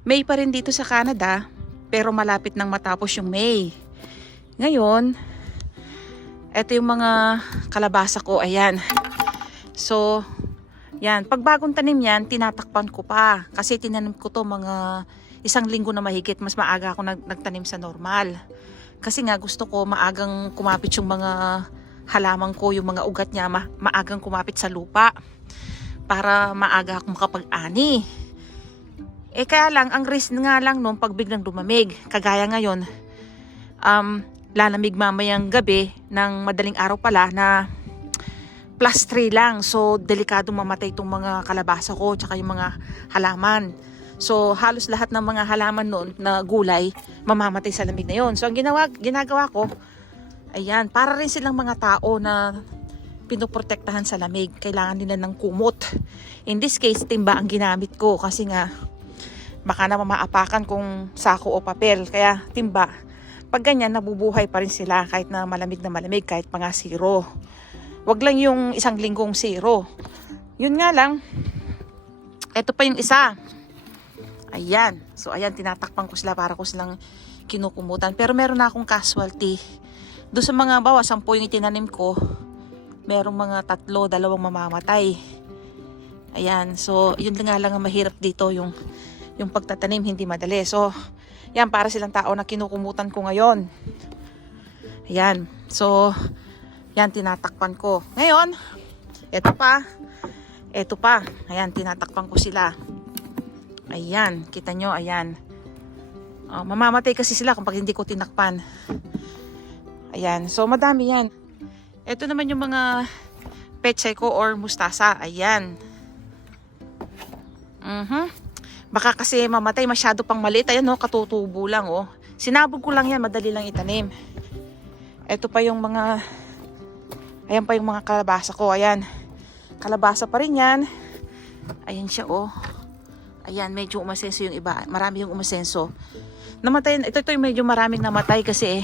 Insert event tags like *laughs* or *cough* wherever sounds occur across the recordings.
May pa rin dito sa Canada, pero malapit nang matapos yung May. Ngayon, eto yung mga kalabasa ko, ayan. So, yan. Pag bagong tanim yan, tinatakpan ko pa. Kasi tinanim ko to mga isang linggo na mahigit. Mas maaga ako nag nagtanim sa normal. Kasi nga gusto ko maagang kumapit yung mga halaman ko, yung mga ugat niya, ma- maagang kumapit sa lupa. Para maaga akong makapag-ani. Eh kaya lang, ang risk nga lang nung pag biglang lumamig. Kagaya ngayon, um, lalamig mamayang gabi ng madaling araw pala na plus 3 lang. So, delikado mamatay itong mga kalabasa ko tsaka yung mga halaman. So, halos lahat ng mga halaman noon na gulay, mamamatay sa lamig na yon. So, ang ginawa, ginagawa ko, ayan, para rin silang mga tao na pinoprotektahan sa lamig. Kailangan nila ng kumot. In this case, timba ang ginamit ko kasi nga, baka na maapakan kung sako o papel. Kaya, timba. Pag ganyan, nabubuhay pa rin sila kahit na malamig na malamig, kahit mga zero. Wag lang yung isang linggong zero. Yun nga lang. Ito pa yung isa. Ayan. So, ayan, tinatakpan ko sila para ko silang kinukumutan. Pero meron na akong casualty. Doon sa mga bawa, sampu yung itinanim ko, merong mga tatlo, dalawang mamamatay. Ayan. So, yun nga lang ang mahirap dito, yung, yung pagtatanim, hindi madali. So, yan, para silang tao na kinukumutan ko ngayon. Ayan. So, yan, tinatakpan ko. Ngayon, eto pa. Eto pa. Ayan, tinatakpan ko sila. Ayan, kita nyo, ayan. Oh, mamamatay kasi sila kapag hindi ko tinakpan. Ayan, so madami yan. Ito naman yung mga pechay ko or mustasa. Ayan. Mhm. Baka kasi mamatay masyado pang maliit. Ayan, no, katutubo lang, oh. Sinabog ko lang yan, madali lang itanim. Ito pa yung mga Ayan pa yung mga kalabasa ko. Ayan. Kalabasa pa rin yan. Ayan siya, oh. Ayan, medyo umasenso yung iba. Marami yung umasenso. Namatay, ito, ito yung medyo maraming namatay kasi eh,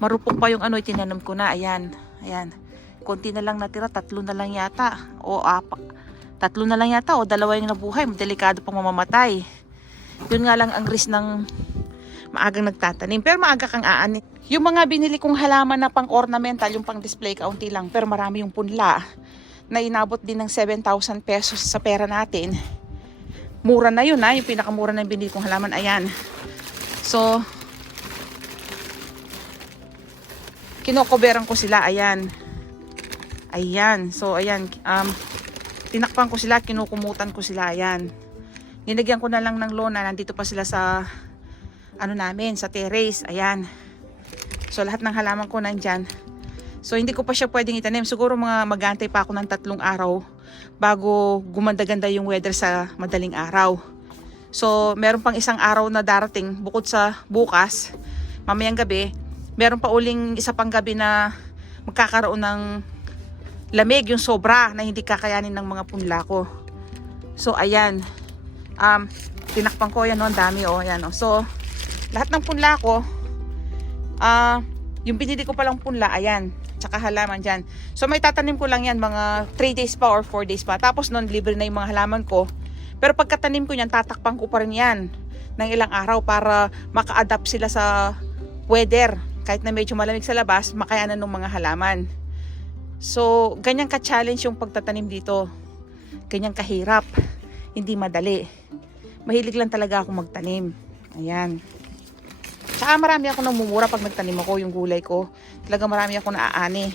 marupok pa yung ano, itinanong ko na. Ayan. Ayan. Konti na lang natira. Tatlo na lang yata. O apa. Tatlo na lang yata. O dalawa yung nabuhay. Delikado pang mamamatay. Yun nga lang ang risk ng maagang nagtatanim. Pero maaga kang aanit. Yung mga binili kong halaman na pang ornamental, yung pang display, kaunti lang. Pero marami yung punla na inabot din ng 7,000 pesos sa pera natin. Mura na yun ha, yung pinakamura na yung binili kong halaman. Ayan. So, kinokoberan ko sila. Ayan. Ayan. So, ayan. Um, tinakpan ko sila, kinukumutan ko sila. Ayan. Nilagyan ko na lang ng lona. Nandito pa sila sa ano namin, sa terrace. Ayan. So lahat ng halaman ko nandyan. So hindi ko pa siya pwedeng itanim. Siguro mga magantay pa ako ng tatlong araw bago gumanda-ganda yung weather sa madaling araw. So meron pang isang araw na darating bukod sa bukas, mamayang gabi, meron pa uling isa pang gabi na magkakaroon ng lamig yung sobra na hindi kakayanin ng mga punla ko. So ayan. Um, tinakpan ko yan oh, ang dami oh, ayan oh. So lahat ng punla ko Ah, yung binili ko palang punla, ayan. Tsaka halaman dyan. So may tatanim ko lang yan mga 3 days pa or 4 days pa. Tapos nun, libre na yung mga halaman ko. Pero pagkatanim ko yan, tatakpan ko pa rin yan ng ilang araw para maka-adapt sila sa weather. Kahit na medyo malamig sa labas, makayanan ng mga halaman. So, ganyan ka-challenge yung pagtatanim dito. Ganyan kahirap. Hindi madali. Mahilig lang talaga ako magtanim. Ayan. Tsaka marami ako namumura pag nagtanim ako yung gulay ko. Talaga marami ako naaani.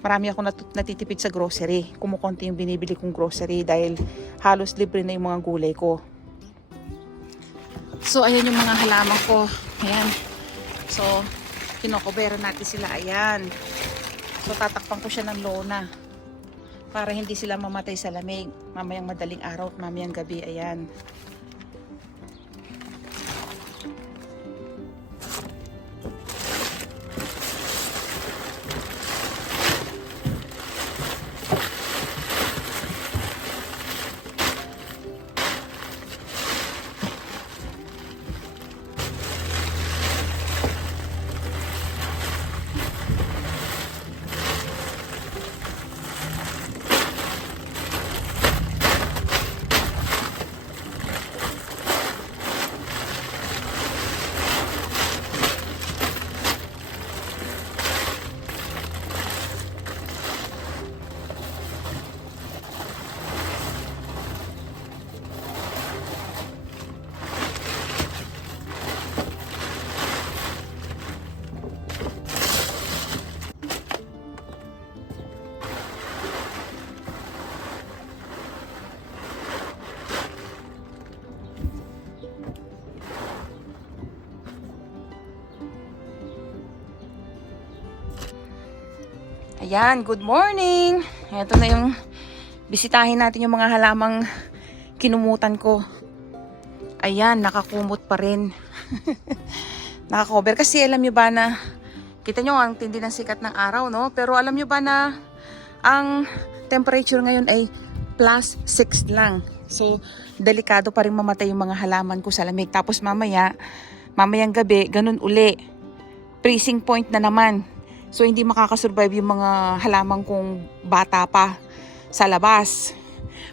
Marami ako nat- natitipid sa grocery. Kumukonti yung binibili kong grocery dahil halos libre na yung mga gulay ko. So, ayan yung mga halaman ko. Ayan. So, kinokobera natin sila. Ayan. So, tatakpan ko siya ng lona. Para hindi sila mamatay sa lamig. Mamayang madaling araw at mamayang gabi. Ayan. Ayan, good morning! Ito na yung bisitahin natin yung mga halamang kinumutan ko. Ayan, nakakumot pa rin. *laughs* Nakakover. Kasi alam nyo ba na, kita nyo ang tindi ng sikat ng araw, no? Pero alam nyo ba na ang temperature ngayon ay plus 6 lang. So, delikado pa rin mamatay yung mga halaman ko sa lamig. Tapos mamaya, mamayang gabi, ganun uli. Freezing point na naman. So, hindi makakasurvive yung mga halaman kong bata pa sa labas.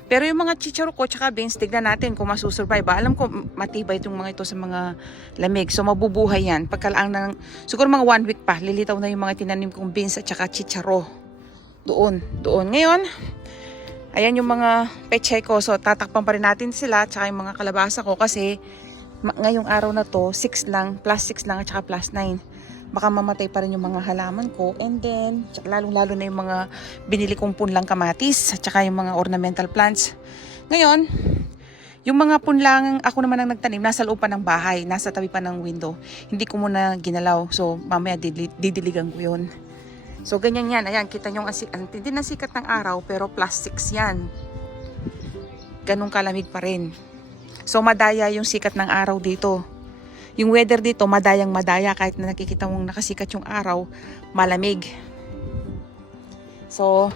Pero yung mga chicharo ko tsaka beans, tignan natin kung masusurvive. Alam ko matibay itong mga ito sa mga lamig. So mabubuhay yan. Pagkalaan ng, siguro mga one week pa, lilitaw na yung mga tinanim kong beans at tsaka chicharo. Doon, doon. Ngayon, ayan yung mga pechay ko. So tatakpan pa rin natin sila tsaka yung mga kalabasa ko kasi ngayong araw na to, 6 lang, plus 6 lang at tsaka plus 9 baka mamatay pa rin yung mga halaman ko. And then, lalong-lalo na yung mga binili kong punlang kamatis at saka yung mga ornamental plants. Ngayon, yung mga punlang ako naman ang nagtanim, nasa loob pa ng bahay, nasa tabi pa ng window. Hindi ko muna ginalaw. So, mamaya didili- didiligan ko yun. So, ganyan yan. Ayan, kita nyo ang, tindi ng sikat ng araw, pero 6 yan. Ganong kalamig pa rin. So, madaya yung sikat ng araw dito. Yung weather dito, madayang madaya kahit na nakikita mong nakasikat yung araw, malamig. So,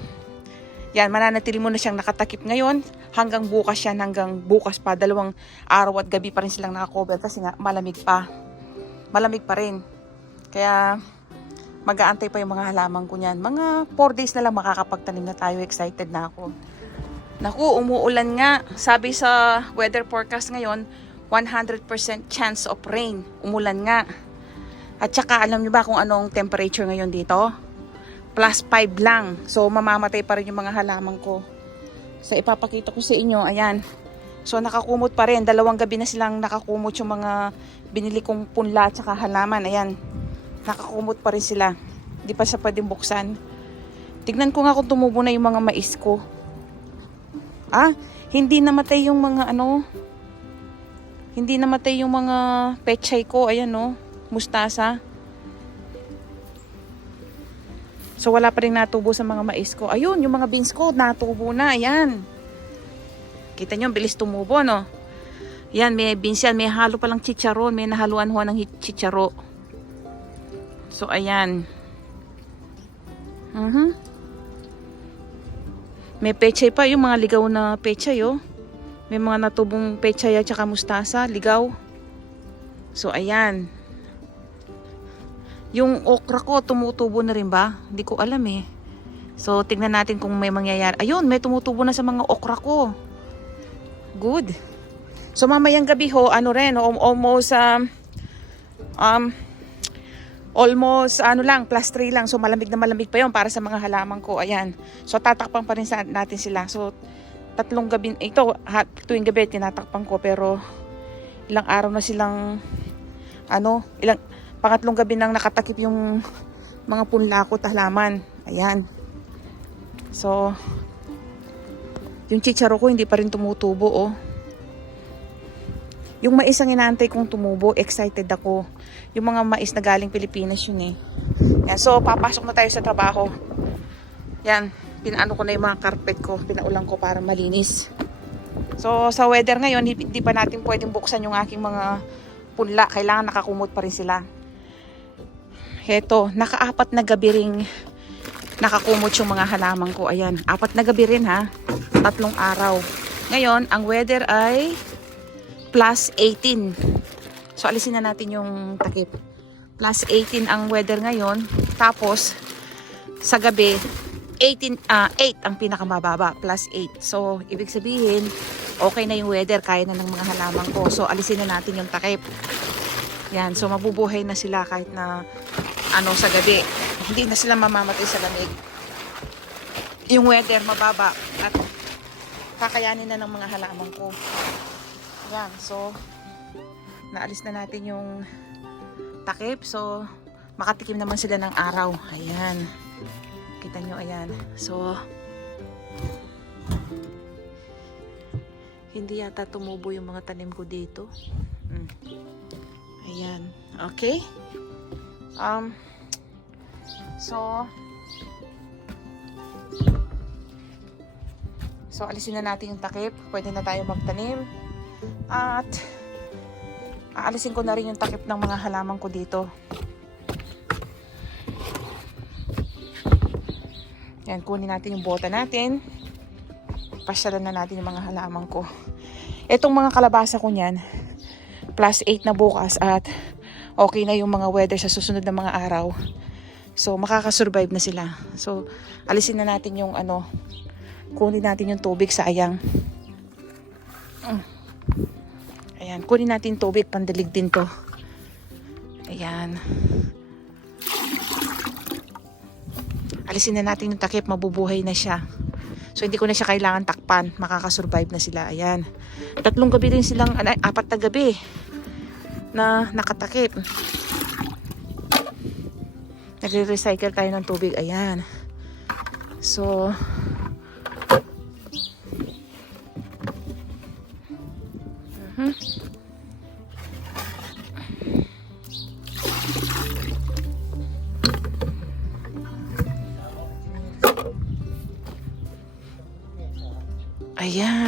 yan, mananatili mo na siyang nakatakip ngayon. Hanggang bukas yan, hanggang bukas pa. Dalawang araw at gabi pa rin silang nakakover kasi nga malamig pa. Malamig pa rin. Kaya, mag-aantay pa yung mga halaman ko niyan. Mga 4 days na lang makakapagtanim na tayo. Excited na ako. Naku, umuulan nga. Sabi sa weather forecast ngayon, 100% chance of rain. Umulan nga. At saka alam niyo ba kung anong temperature ngayon dito? Plus 5 lang. So mamamatay pa rin yung mga halaman ko. So ipapakita ko sa inyo, ayan. So nakakumot pa rin. Dalawang gabi na silang nakakumot yung mga binili kong punla at saka halaman. Ayan. Nakakumot pa rin sila. Hindi pa siya pwedeng buksan. Tignan ko nga kung tumubo na yung mga mais ko. Ah, hindi namatay yung mga ano, hindi namatay yung mga pechay ko. Ayan no, mustasa. So wala pa rin natubo sa mga mais ko. Ayun, yung mga beans ko natubo na. Ayan. Kita nyo, bilis tumubo no. Yan, may beans yan. May halo palang chicharon. May nahaluan ho ng hi- chicharo. So ayan. Mhm. May pechay pa. Yung mga ligaw na pechay oh. May mga natubong pechay at saka mustasa, ligaw. So, ayan. Yung okra ko, tumutubo na rin ba? Hindi ko alam eh. So, tignan natin kung may mangyayari. Ayun, may tumutubo na sa mga okra ko. Good. So, mamayang gabi ho, ano rin, almost, um, um, almost, ano lang, plus 3 lang. So, malamig na malamig pa yon para sa mga halaman ko. Ayan. So, tatakpan pa rin sa, natin sila. So, tatlong gabi, ito, ha, tuwing gabi tinatakpan ko pero ilang araw na silang ano, ilang pangatlong gabi nang nakatakip yung mga punla ko halaman. Ayan. So, yung chicharo ko hindi pa rin tumutubo oh. Yung mais ang inaantay kong tumubo, excited ako. Yung mga mais na galing Pilipinas yun eh. Yan. So, papasok na tayo sa trabaho. Yan pinaano ko na yung mga carpet ko, pinaulang ko para malinis. So, sa weather ngayon, hindi, pa natin pwedeng buksan yung aking mga punla. Kailangan nakakumot pa rin sila. Heto, nakaapat na gabi ring nakakumot yung mga halaman ko. Ayan, apat na gabi rin ha. Tatlong araw. Ngayon, ang weather ay plus 18. So, alisin na natin yung takip. Plus 18 ang weather ngayon. Tapos, sa gabi, 18, ah 8 ang pinakamababa, plus 8. So, ibig sabihin, okay na yung weather, kaya na ng mga halaman ko. So, alisin na natin yung takip. Yan, so mabubuhay na sila kahit na ano sa gabi. Hindi na sila mamamatay sa lamig. Yung weather mababa at kakayanin na ng mga halaman ko. Yan, so naalis na natin yung takip. So, makatikim naman sila ng araw. Ayan. Kita nyo, ayan. So, hindi yata tumubo yung mga tanim ko dito. Mm. Ayan. Okay. Um, so, so alisin na natin yung takip. Pwede na tayo magtanim. At, aalisin ko na rin yung takip ng mga halaman ko dito. Yan, kunin natin yung bota natin. Pasyalan na natin yung mga halaman ko. Itong mga kalabasa ko niyan, plus 8 na bukas at okay na yung mga weather sa susunod na mga araw. So, makakasurvive na sila. So, alisin na natin yung ano, kunin natin yung tubig, sayang. Mm. Ayan, kunin natin tubig, pandalig din to. Ayan. Alisin na natin yung takip, mabubuhay na siya. So, hindi ko na siya kailangan takpan. Makakasurvive na sila. Ayan. Tatlong gabi rin silang, ano, apat na gabi na nakatakip. Nagre-recycle tayo ng tubig. Ayan. So,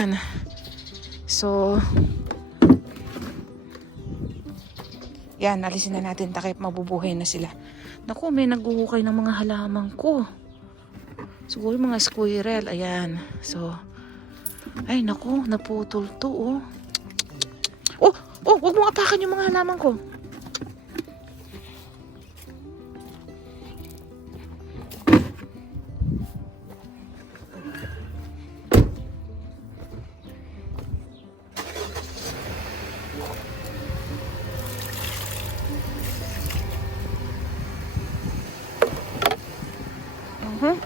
Ayan. So, yan, alisin na natin takip, mabubuhay na sila. Naku, may naghuhukay ng mga halaman ko. Siguro mga squirrel, ayan. So, ay naku, naputol to, oh. Oh, oh, wag mong apakan yung mga halaman ko. Mhm.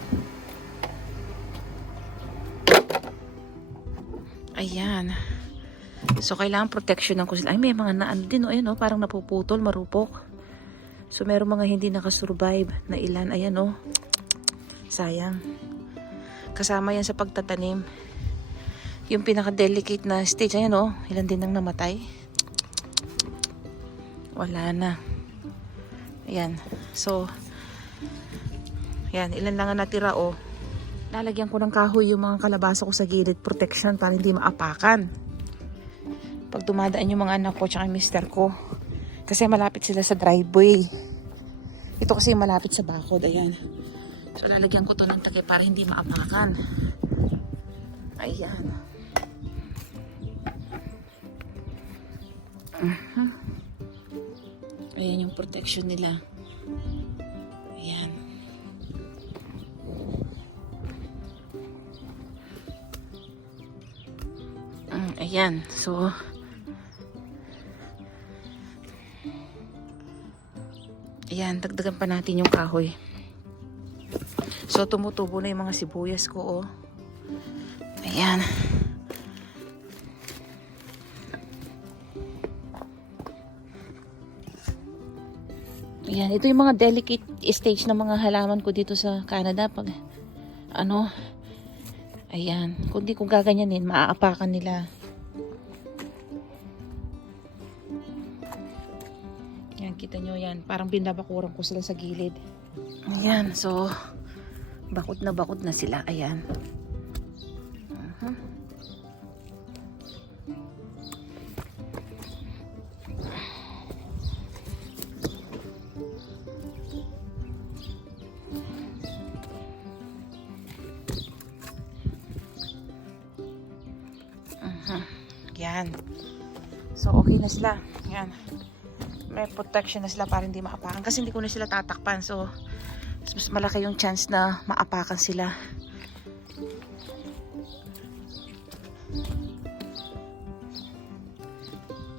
Ayan. So, kailangan protection ng sila. Ay, may mga naan din, oh, ayun, oh, parang napuputol, marupok. So, meron mga hindi nakasurvive na ilan. Ayan, oh. Sayang. Kasama yan sa pagtatanim. Yung pinaka-delicate na stage, ayan, oh. Ilan din ang namatay. Wala na. Ayan. So, ayan, ilan lang ang natira, oh. Lalagyan ko ng kahoy yung mga kalabasa ko sa gilid protection para hindi maapakan. Pag dumadaan yung mga anak ko tsaka mister ko. Kasi malapit sila sa driveway. Ito kasi malapit sa bakod. Ayan. So lalagyan ko to ng takip para hindi maapakan. Ayan. Mhm. Ayan yung protection nila. Ayan. So, ayan, dagdagan pa natin yung kahoy. So, tumutubo na yung mga sibuyas ko, oh. Ayan. Ayan, ito yung mga delicate stage ng mga halaman ko dito sa Canada. Pag, ano, ayan, kung di ko gaganyanin, maaapakan nila. Kita nyo yan. Parang binabakuran ko sila sa gilid. Ayan, so, bakot na bakot na sila. Ayan. Mhm. Mhm. Yan. So, okay na sila. Protection na sila para hindi maapakan. Kasi hindi ko na sila tatakpan so mas, malaki yung chance na maapakan sila.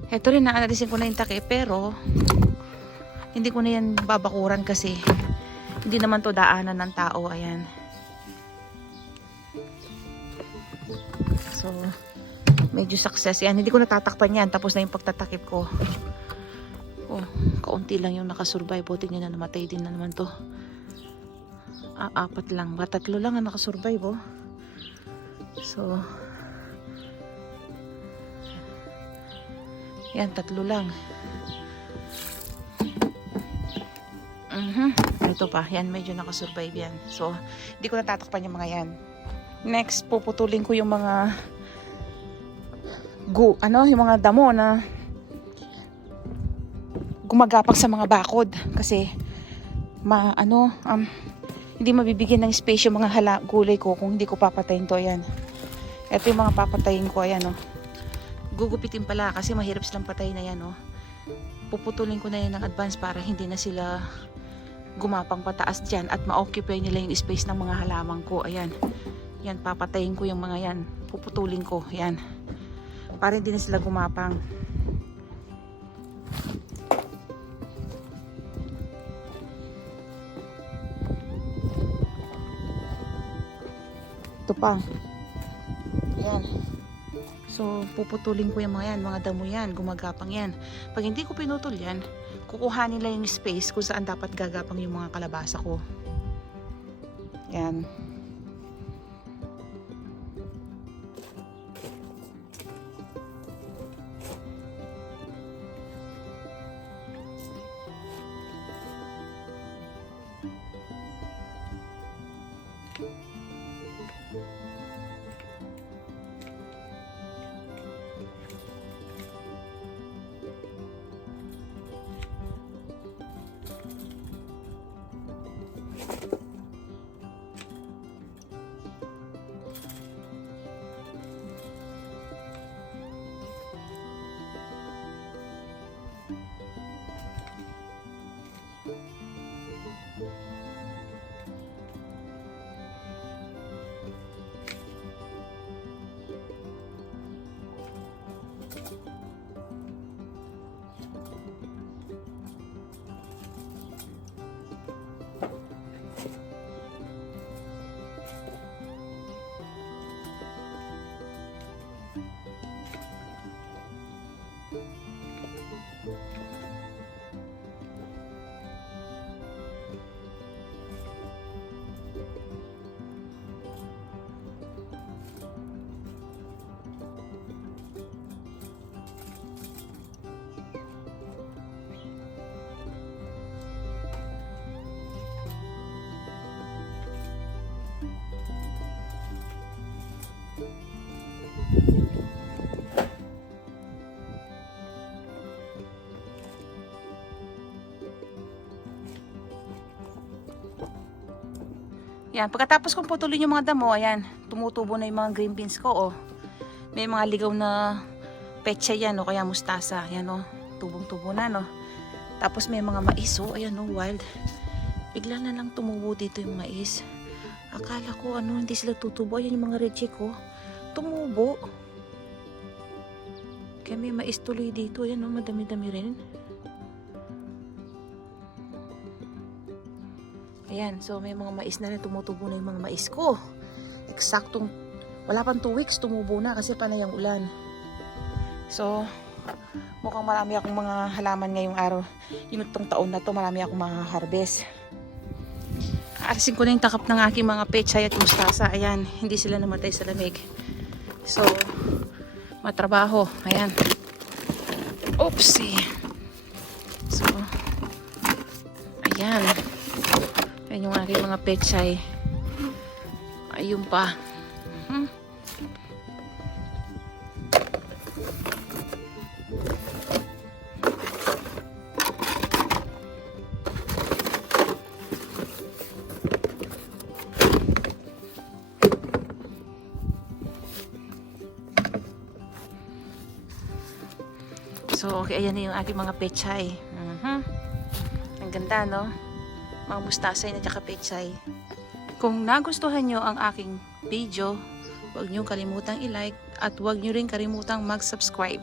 Ito rin naanalisin ko na yung takip pero hindi ko na yan babakuran kasi hindi naman to daanan ng tao ayan. So medyo success yan. Hindi ko natatakpan yan tapos na yung pagtatakip ko Oh, kaunti lang yung nakasurvive. Buti nga na namatay din na naman to. Ah, apat lang. Tatlo lang ang nakasurvive, oh. So, yan, tatlo lang. Mhm. Ito pa, yan, medyo nakasurvive yan. So, hindi ko natatakpan yung mga yan. Next, puputulin ko yung mga gu, ano, yung mga damo na gumagapang sa mga bakod kasi ma ano um, hindi mabibigyan ng space yung mga hala, gulay ko kung hindi ko papatayin to ayan. Ito yung mga papatayin ko ayan oh. gugupitin pala kasi mahirap silang patayin na yan oh. puputulin ko na yan ng advance para hindi na sila gumapang pataas dyan at ma-occupy nila yung space ng mga halaman ko ayan. Yan papatayin ko yung mga yan. Puputulin ko yan para hindi na sila gumapang Ito pa. Ayan. So, puputulin ko yung mga yan, mga damo yan, gumagapang yan. Pag hindi ko pinutol yan, kukuha nila yung space kung saan dapat gagapang yung mga kalabasa ko. Yan. Yan, pagkatapos kong putulin yung mga damo, ayan, tumutubo na yung mga green beans ko, oh. May mga ligaw na petsa yan, o kaya mustasa, ayan, oh. Tubong-tubo na, no. Tapos may mga mais, oh, ayan, oh, wild. Bigla na lang tumubo dito yung mais. Akala ko, ano, hindi sila tutubo. Ayan yung mga chick, oh. Tumubo. Kaya may mais tuloy dito, ayan, oh, madami-dami rin. Ayan, so may mga mais na rin, tumutubo na yung mga mais ko. Eksaktong, wala pang 2 weeks, tumubo na kasi panay ang ulan. So, mukhang marami akong mga halaman ngayong araw. Yung itong taon na to, marami akong mga harvest. Aalisin ko na yung takap ng aking mga pechay at mustasa. Ayan, hindi sila namatay sa lamig. So, matrabaho. Ayan. Oopsie. Yung aking mga pechay. Ayun pa. Mhm. So, okay, ayan na yung aking mga pechay. Mhm. Ang ganda, no? Mga mustasay na tsaka pechay. Kung nagustuhan nyo ang aking video, huwag nyo kalimutang i-like at huwag nyo rin kalimutang mag-subscribe.